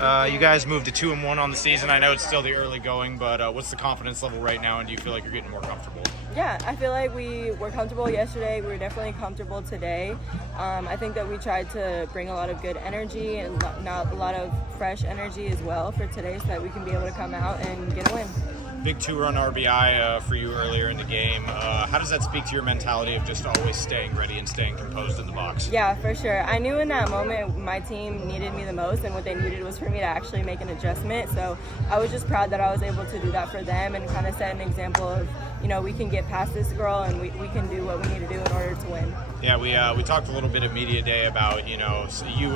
You guys moved to 2-1 on the season. I know it's still the early going, but what's the confidence level right now, and do you feel like you're getting more comfortable? Yeah, I feel like we were comfortable yesterday. We were definitely comfortable today. I think that we tried to bring a lot of good energy and not a lot of fresh energy as well for today so that we can be able to come out and get a win. Big 2-run RBI for you earlier in the game. How does that speak to your mentality of just always staying ready and staying composed in the box? Yeah, for sure. I knew in that moment my team needed me the most, and what they needed was for me to actually make an adjustment. So I was just proud that I was able to do that for them and kind of set an example of, we can get past this girl and we can do what we need to do in order to win. Yeah, we talked a little bit at Media Day about, you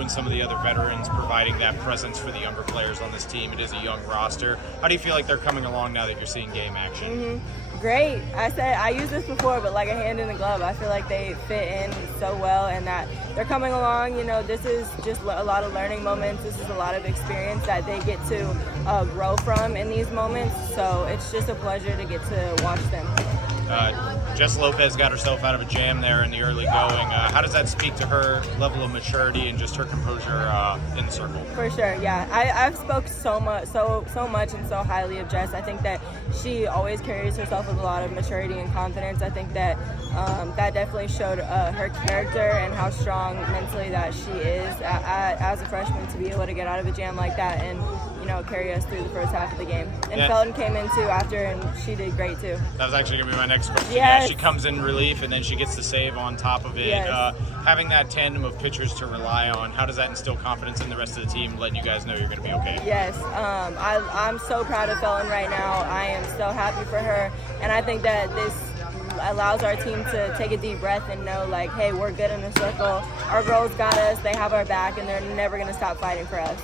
and some of the other veterans providing that presence for the younger players on this team. It is a young roster. How do you feel like they're coming along now that you're seeing game action? Mm-hmm. Great. I used this before, but like a hand in a glove. I feel like they fit in so well and that they're coming along. This is just a lot of learning moments. This is a lot of experience that they get to grow from in these moments. So it's just a pleasure to get to watch them. Jess Lopez got herself out of a jam there in the early going. How does that speak to her level of maturity and just her composure in the circle? For sure, yeah. I've spoke so much and so highly of Jess. I think that she always carries herself with a lot of maturity and confidence. I think that that definitely showed her character and how strong mentally that she is as a freshman to be able to get out of a jam like that and carry us through the first half of the game. And Felton came in too after, and she did great too. That was actually going to be my next question. Yes. Yeah, she comes in relief, and then she gets the save on top of it. Yes. Having that tandem of pitchers to rely on, how does that instill confidence in the rest of the team, letting you guys know you're going to be okay? Yes. I'm so proud of Felton right now. I am so happy for her, and I think that this allows our team to take a deep breath and know, like, hey, we're good in the circle. Our girls got us. They have our back, and they're never going to stop fighting for us.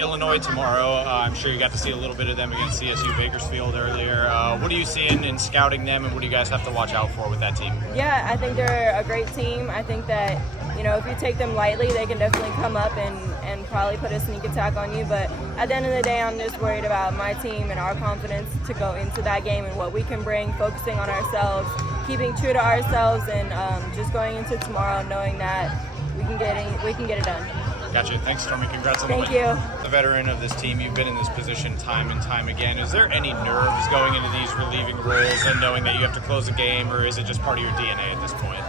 Illinois tomorrow. I'm sure you got to see a little bit of them against CSU Bakersfield earlier. What are you seeing in scouting them, and what do you guys have to watch out for with that team? Yeah, I think they're a great team. I think that, if you take them lightly, they can definitely come up and probably put a sneak attack on you. But at the end of the day, I'm just worried about my team and our confidence to go into that game and what we can bring, focusing on ourselves, keeping true to ourselves, and just going into tomorrow knowing that we can get it done. Gotcha. Thanks, Stormy. Congrats on the win. Thank you. A veteran of this team, you've been in this position time and time again. Is there any nerves going into these relieving roles and knowing that you have to close a game, or is it just part of your DNA at this point?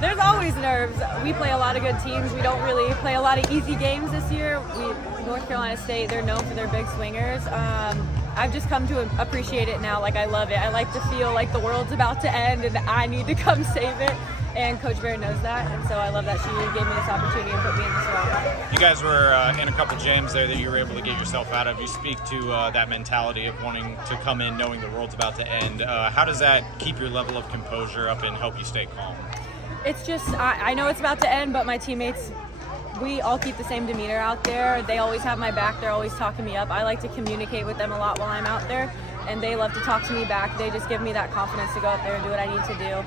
There's always nerves. We play a lot of good teams. We don't really play a lot of easy games this year. North Carolina State, they're known for their big swingers. I've just come to appreciate it now. Like, I love it. I like to feel like the world's about to end and I need to come save it. And Coach Bear knows that, and so I love that she gave me this opportunity and put me in this role. You guys were in a couple jams there that you were able to get yourself out of. You speak to that mentality of wanting to come in knowing the world's about to end. How does that keep your level of composure up and help you stay calm? It's just, I know it's about to end, but my teammates, we all keep the same demeanor out there. They always have my back. They're always talking me up. I like to communicate with them a lot while I'm out there, and they love to talk to me back. They just give me that confidence to go out there and do what I need to do.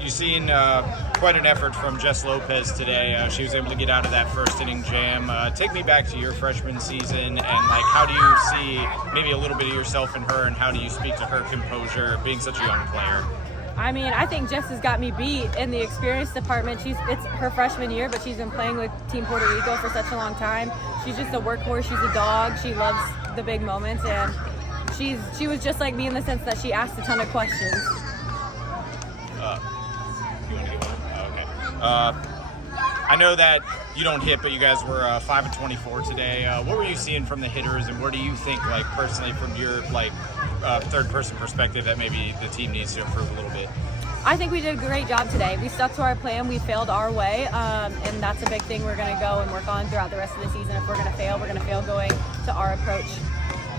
You've seen quite an effort from Jess Lopez today. She was able to get out of that first inning jam. Take me back to your freshman season, and how do you see maybe a little bit of yourself in her, and how do you speak to her composure being such a young player? I mean, I think Jess has got me beat in the experience department. It's her freshman year, but she's been playing with Team Puerto Rico for such a long time. She's just a workhorse. She's a dog. She loves the big moments, and she was just like me in the sense that she asked a ton of questions. You want to get one? Okay. I know that you don't hit, but you guys were 5 of 24 today. What were you seeing from the hitters, and where do you think, personally, from your third-person perspective, that maybe the team needs to improve a little bit? I think we did a great job today. We stuck to our plan. We failed our way, and that's a big thing we're going to go and work on throughout the rest of the season. If we're going to fail, we're going to fail going to our approach.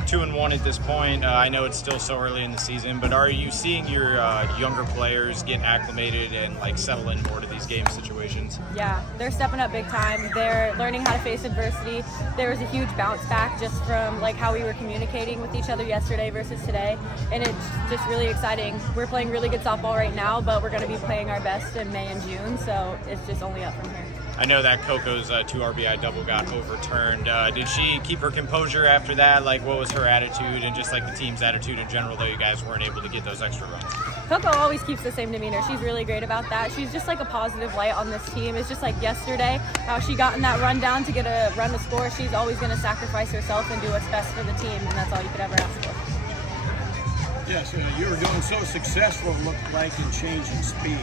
2-1 at this point. I know it's still so early in the season, but are you seeing your younger players get acclimated and settle in more to these game situations? Yeah, they're stepping up big time. They're learning how to face adversity. There was a huge bounce back just from how we were communicating with each other yesterday versus today, and it's just really exciting. We're playing really good softball right now, but we're going to be playing our best in May and June, so it's just only up from here. I know that Coco's 2 RBI double got overturned. Did she keep her composure after that? What was her attitude, and just the team's attitude in general, though you guys weren't able to get those extra runs? Coco always keeps the same demeanor. She's really great about that. She's just like a positive light on this team. It's just like yesterday, how she got in that rundown to get a run to score. She's always going to sacrifice herself and do what's best for the team, and that's all you could ever ask for. Yes, you were doing so successful, it looked like, in changing speeds.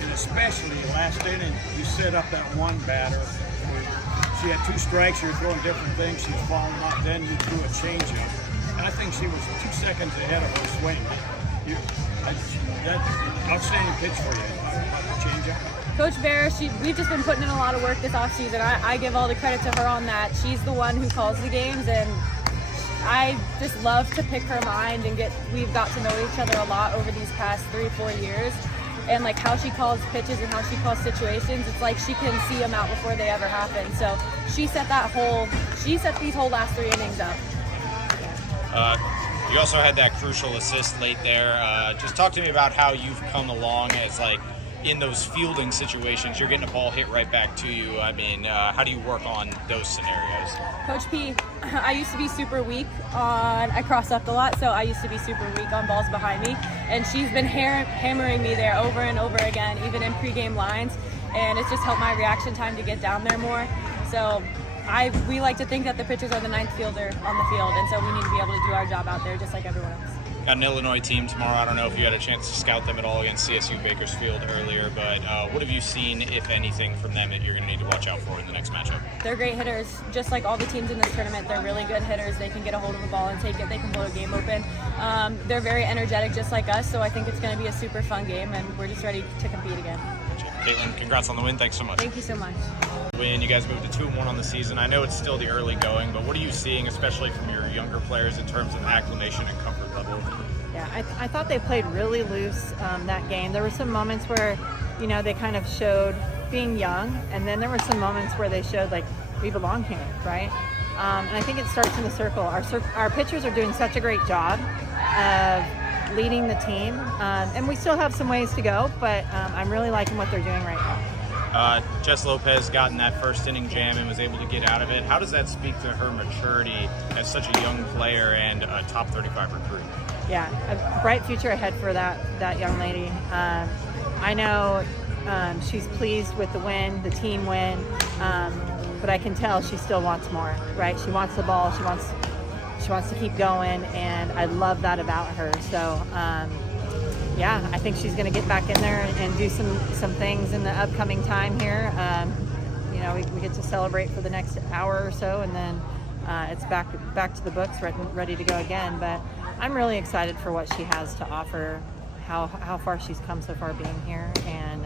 And especially last inning, you set up that one batter. She had 2 strikes, you were throwing different things, she was falling off, then you threw a changeup. And I think she was 2 seconds ahead of her swing. That's an outstanding pitch for you. Changeup. Coach Bear, we've just been putting in a lot of work this offseason. I give all the credit to her on that. She's the one who calls the games, and I just love to pick her mind, and we've got to know each other a lot over these past 3-4 years. And like how she calls pitches and how she calls situations, it's like she can see them out before they ever happen. So she set these whole last 3 innings up. You also had that crucial assist late there. Just talk to me about how you've come along as like in those fielding situations. You're getting a ball hit right back to you. I mean, how do you work on those scenarios? Coach P, I used to be super weak I cross up a lot, so I used to be super weak on balls behind me. And she's been hammering me there over and over again, even in pregame lines. And it's just helped my reaction time to get down there more. So we like to think that the pitchers are the 9th fielder on the field, and so we need to be able to do our job out there just like everyone else. Got an Illinois team tomorrow. I don't know if you had a chance to scout them at all against CSU Bakersfield earlier, but what have you seen, if anything, from them that you're going to need to watch out for in the next matchup? They're great hitters. Just like all the teams in this tournament, they're really good hitters. They can get a hold of the ball and take it. They can blow a game open. They're very energetic just like us, so I think it's going to be a super fun game, and we're just ready to compete again. Caitlin, congrats on the win. Thanks so much. Thank you so much. Win. You guys moved to 2-1 on the season. I know it's still the early going, but what are you seeing, especially from your younger players, in terms of acclimation and comfort level? Yeah, I thought they played really loose that game. There were some moments where, they kind of showed being young, and then there were some moments where they showed like we belong here, right? And I think it starts in the circle. Our pitchers are doing such a great job of leading the team, and we still have some ways to go, but I'm really liking what they're doing right now. Jess Lopez got in that first inning jam and was able to get out of it. How does that speak to her maturity as such a young player and a top 35 recruit? Yeah, a bright future ahead for that young lady. I know she's pleased with the win, the team win, but I can tell she still wants more, right? She wants the ball, she wants to keep going, and I love that about her. So, yeah, I think she's going to get back in there and do some things in the upcoming time here. We get to celebrate for the next hour or so, and then it's back to the books, ready to go again. But I'm really excited for what she has to offer, how far she's come so far being here, and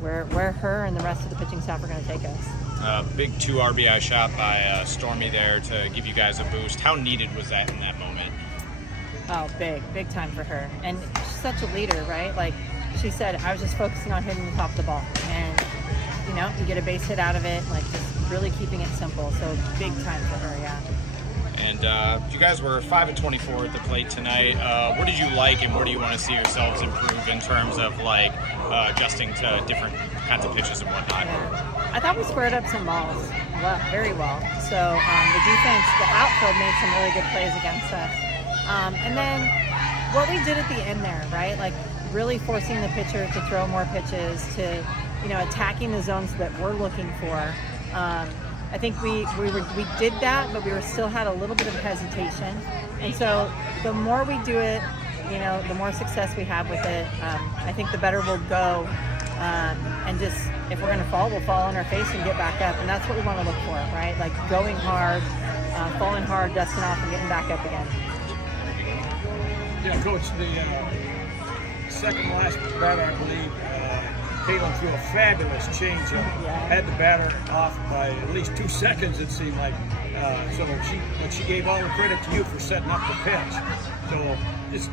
where her and the rest of the pitching staff are going to take us. Big 2 RBI shot by Stormy there to give you guys a boost. How needed was that in that moment? Oh, big time for her. And she's such a leader, right? Like she said, I was just focusing on hitting the top of the ball. And, you get a base hit out of it, like just really keeping it simple. So big time for her, yeah. And you guys were 5-24 at the plate tonight. What did you like, and where do you want to see yourselves improve in terms of like adjusting to different kinds of pitches and whatnot? Yeah. I thought we squared up some balls very well. So the defense, the outfield made some really good plays against us. And then what we did at the end there, right? Like really forcing the pitcher to throw more pitches, to attacking the zones that we're looking for. I think we did that, but we still had a little bit of hesitation. And so the more we do it, the more success we have with it. I think the better we'll go. And just, if we're going to fall, we'll fall on our face and get back up. And that's what we want to look for, right? Like going hard, falling hard, dusting off, and getting back up again. Yeah, Coach, the second last batter, I believe, Caitlin threw a fabulous changeup. Had the batter off by at least 2 seconds, it seemed like. But she gave all the credit to you for setting up the pitch. So, just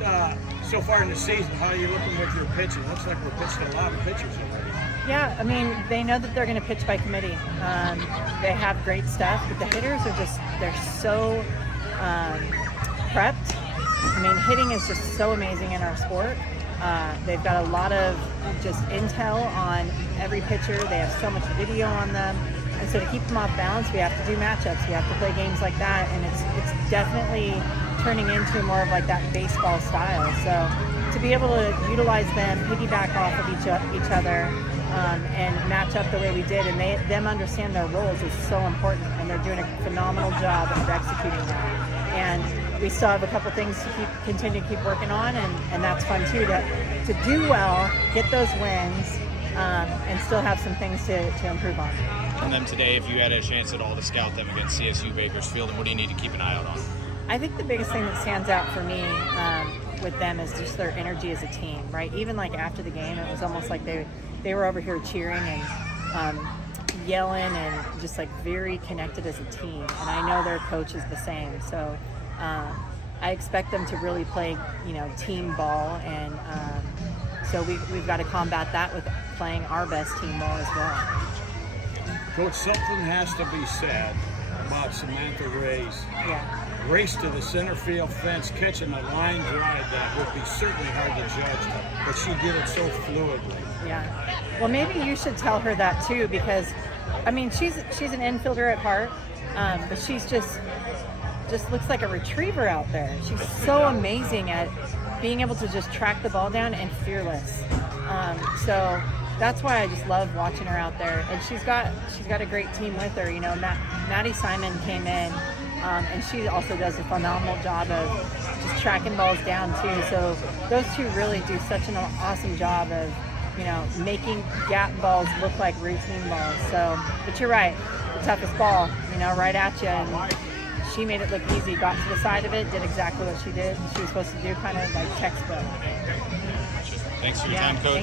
so far in the season, how are you looking with your pitching? Looks like we're pitched a lot of pitchers already. Yeah, I mean, they know that they're going to pitch by committee. They have great stuff, but the hitters they're so prepped. I mean, hitting is just so amazing in our sport. They've got a lot of just intel on every pitcher. They have so much video on them. And so to keep them off balance, we have to do matchups. We have to play games like that. And it's definitely turning into more of like that baseball style. So to be able to utilize them, piggyback off of each other, and match up the way we did, and them understand their roles is so important, and they're doing a phenomenal job of executing that. And we still have a couple things to continue to keep working on, and that's fun too, to do well, get those wins, and still have some things to improve on. From them today, if you had a chance at all to scout them against CSU Bakersfield, and what do you need to keep an eye out on? I think the biggest thing that stands out for me with them is just their energy as a team, right? Even like after the game, it was almost like they were over here cheering and yelling and just like very connected as a team. And I know their coach is the same. So I expect them to really play, team ball. And so we've got to combat that with playing our best team ball as well. Coach, something has to be said about Samantha Ray's race to the center field fence, catching a line drive that would be certainly hard to judge, but she did it so fluidly. Yeah. Well, maybe you should tell her that too, because I mean she's an infielder at heart, but she's just looks like a retriever out there. She's so amazing at being able to just track the ball down and fearless. So that's why I just love watching her out there. And she's got a great team with her. Maddie Simon came in, and she also does a phenomenal job of just tracking balls down too. So those two really do such an awesome job of, making gap balls look like routine balls. So, but you're right, the toughest ball, right at you. And she made it look easy, got to the side of it, did exactly what she was supposed to do, kind of like textbook. Thanks for your time, Coach.